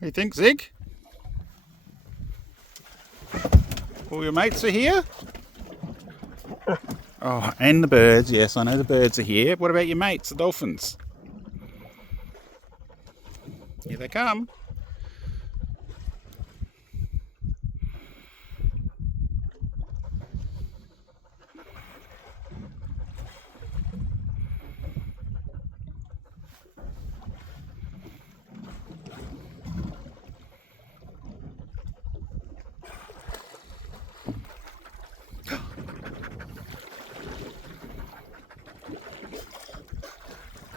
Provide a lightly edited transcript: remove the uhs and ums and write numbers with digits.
do you think, Zig? All your mates are here? Oh, and the birds. Yes, I know the birds are here. What about your mates, the dolphins? Here they come.